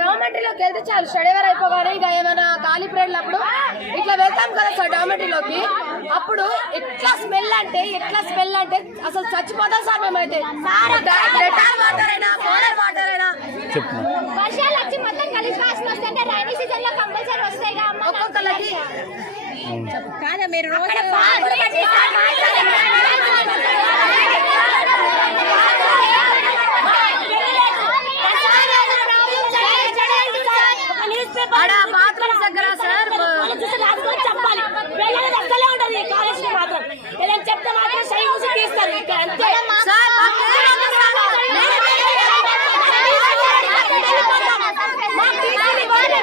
డామెటరీలోకి వెళ్తే చాలు, study hour అయిపోగానే ఇక ఏమైనా ఖాళీ పీరియడ్ అప్పుడు ఇట్లా వెళ్తాం కదా సార్ డామెటరీలోకి. అప్పుడు ఎట్లా స్మెల్ అంటే అసలు చచ్చిపోతాం సార్ మేమైతే. డెటాల్ వాటర్ అయినా కోరల్ వాటర్ అయినా వర్షాలు వచ్చి మొత్తం గలీజ్ వాసన వస్తుంటే రైనీ సీజన్ లో కంపల్సరీ వస్తాయి ఒక్కొక్కరికి. కాదా మీరు బాత్రూమ్స్ దగ్గర సార్ చెప్పాలి అసలే ఉంటది కాలేజ్ మాత్రం ఏదైనా చెప్తే మాత్రం సై మూసి తీస్తారు.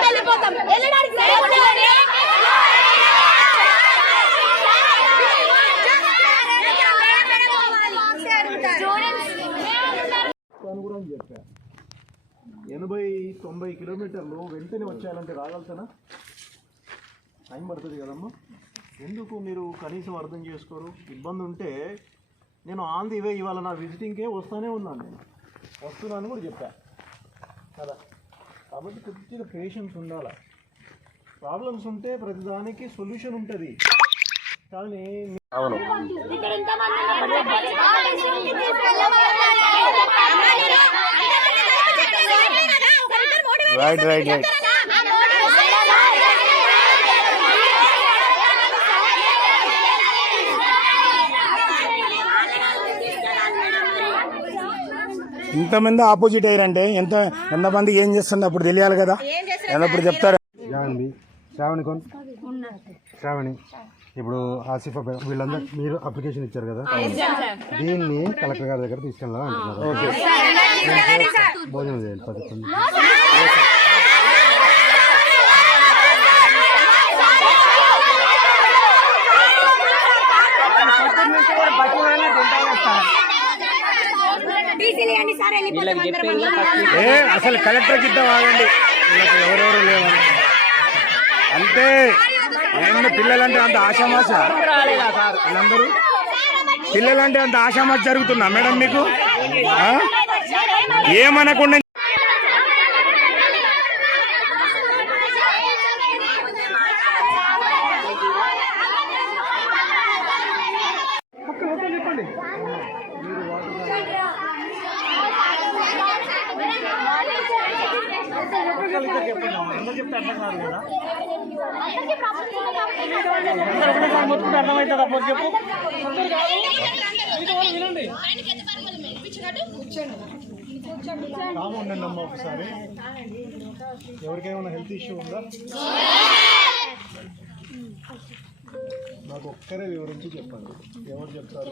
వెళ్ళిపోతాం చెప్పా 80-90 కిలోమీటర్లు వెంటనే వచ్చేయాలంటే రాగలుగుతానా? టైం పడుతుంది కదమ్మా. ఎందుకు మీరు కనీసం అర్థం చేసుకోరు? ఇబ్బంది ఉంటే నేను ఆన్ ది వే ఇవాళ నా విజిటింగ్కే వస్తూనే ఉన్నాను, నేను వస్తున్నాను కూడా చెప్పా కదా. కాబట్టి కొద్దిగా పేషెన్స్ ఉండాలి. ప్రాబ్లమ్స్ ఉంటే ప్రతిదానికి సొల్యూషన్ ఉంటుంది. కానీ అవును రైట్ రైట్ రైట్ ఇంతమంది ఆపోజిట్ అయ్యారంటే ఎంతమందికి ఏం చేస్తుంది అప్పుడు తెలియాలి కదా. అప్పుడు చెప్తారు. శ్రావణి ఇప్పుడు ఆసిఫ్ వీళ్ళందరూ మీరు అప్లికేషన్ ఇచ్చారు కదా, దీన్ని కలెక్టర్ గారి దగ్గర తీసుకెళ్ళాలని అంటున్నారు. భోజనం చేయాలి 11. అసలు కలెక్టర్కి ఇద్దాం, ఆగండి. ఎవరెవరు లేవు అంతే. పిల్లలంటే అంత ఆశామాష, వీళ్ళందరూ పిల్లలంటే అంత ఆశామాష జరుగుతుందా మేడం మీకు? ఏమనకుండా ఉండండి అమ్మ. ఒకసారి ఎవరికైనా హెల్త్ ఇష్యూ ఉందా? నాకు ఒక్కరే వివరించి చెప్పండి. ఎవరు చెప్తారు?